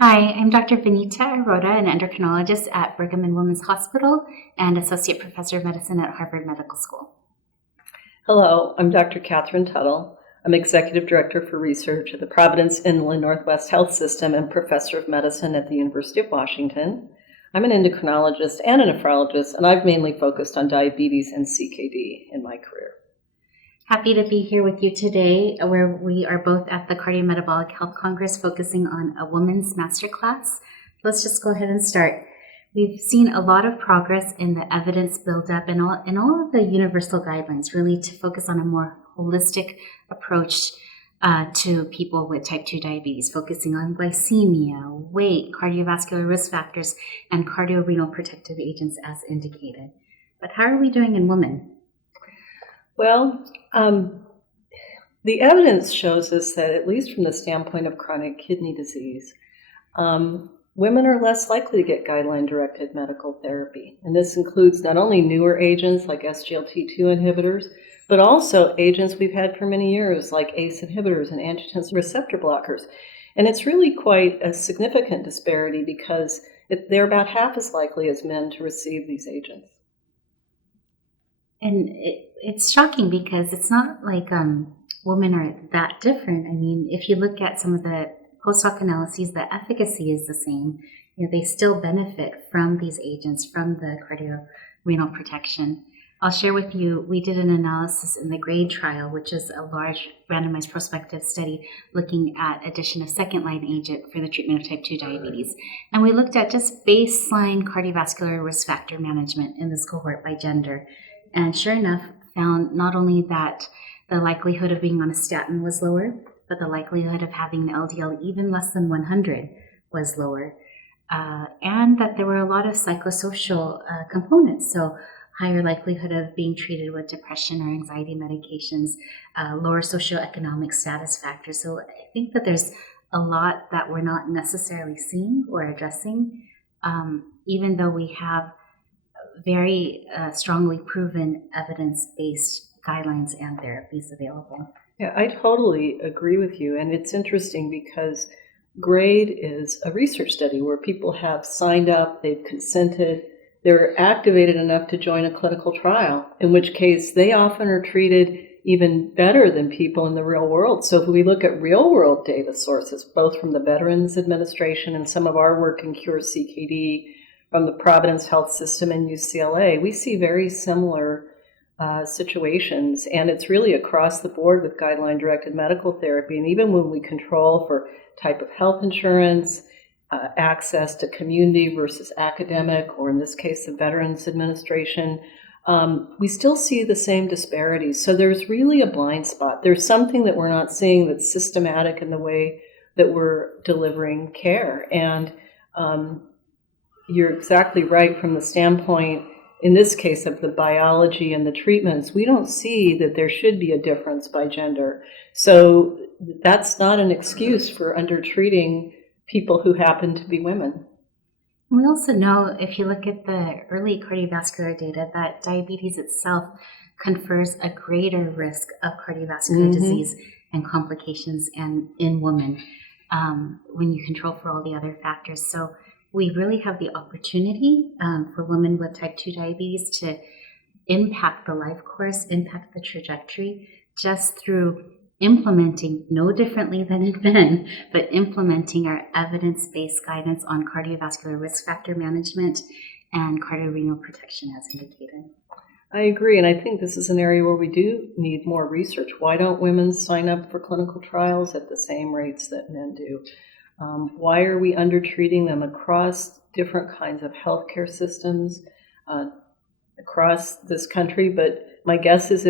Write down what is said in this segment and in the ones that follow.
Hi, I'm Dr. Vanita Aroda, an endocrinologist at Brigham and Women's Hospital and Associate Professor of Medicine at Harvard Medical School. Hello, I'm Dr. Katherine Tuttle. I'm Executive Director for Research at the Providence Inland Northwest Health System and Professor of Medicine at the University of Washington. I'm an endocrinologist and a nephrologist, and I've mainly focused on diabetes and CKD in my career. Happy to be here with you today, where we are both at the Cardiometabolic Health Congress focusing on a woman's masterclass. Let's just go ahead and start. We've seen a lot of progress in the evidence buildup and all of the universal guidelines, really to focus on a more holistic approach to people with type 2 diabetes, focusing on glycemia, weight, cardiovascular risk factors, and cardiorenal protective agents as indicated. But how are we doing in women? Well, the evidence shows us that, at least from the standpoint of chronic kidney disease, women are less likely to get guideline-directed medical therapy. And this includes not only newer agents like SGLT2 inhibitors, but also agents we've had for many years like ACE inhibitors and angiotensin receptor blockers. And it's really quite a significant disparity because they're about half as likely as men to receive these agents. And it's shocking because it's not like women are that different. I mean, if you look at some of the post-hoc analyses, the efficacy is the same. They still benefit from these agents, from the cardiorenal protection. I'll share with you, we did an analysis in the GRADE trial, which is a large randomized prospective study looking at addition of second-line agent for the treatment of type 2 diabetes. And we looked at just baseline cardiovascular risk factor management in this cohort by gender. And sure enough, found not only that the likelihood of being on a statin was lower, but the likelihood of having an LDL even less than 100 was lower. And that there were a lot of psychosocial components. So higher likelihood of being treated with depression or anxiety medications, lower socioeconomic status factors. So I think that there's a lot that we're not necessarily seeing or addressing, even though we have very strongly proven evidence-based guidelines and therapies available. Yeah, I totally agree with you. And it's interesting because GRADE is a research study where people have signed up, they've consented, they're activated enough to join a clinical trial, in which case they often are treated even better than people in the real world. So if we look at real world data sources, both from the Veterans Administration and some of our work in Cure CKD, from the Providence Health System and UCLA, we see very similar situations, and it's really across the board with guideline-directed medical therapy. And even when we control for type of health insurance, access to community versus academic, or in this case, the Veterans Administration, we still see the same disparities. So there's really a blind spot. There's something that we're not seeing that's systematic in the way that we're delivering care. And you're exactly right from the standpoint, in this case, of the biology and the treatments. We don't see that there should be a difference by gender. So that's not an excuse for undertreating people who happen to be women. We also know, if you look at the early cardiovascular data, that diabetes itself confers a greater risk of cardiovascular disease and complications in women when you control for all the other factors. So we really have the opportunity for women with type 2 diabetes to impact the life course, impact the trajectory, just through implementing, no differently than in men, but implementing our evidence-based guidance on cardiovascular risk factor management and cardiorenal protection as indicated. I agree, and I think this is an area where we do need more research. Why don't women sign up for clinical trials at the same rates that men do? Why are we undertreating them across different kinds of healthcare systems across this country? But my guess is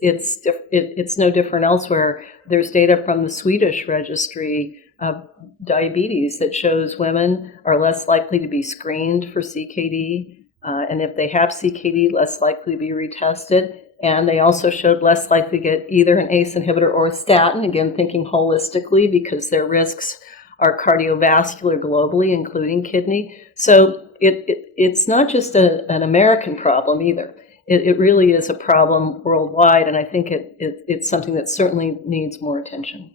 it's no different elsewhere. There's data from the Swedish registry of diabetes that shows women are less likely to be screened for CKD, and if they have CKD, less likely to be retested. And they also showed less likely to get either an ACE inhibitor or a statin, again, thinking holistically because their risks are cardiovascular globally, including kidney. So it's not just an American problem either. It really is a problem worldwide, and I think it's something that certainly needs more attention.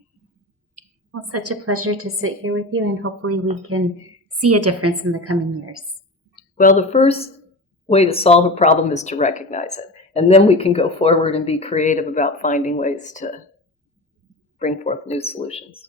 Well, such a pleasure to sit here with you, and hopefully we can see a difference in the coming years. Well, the first way to solve a problem is to recognize it, and then we can go forward and be creative about finding ways to bring forth new solutions.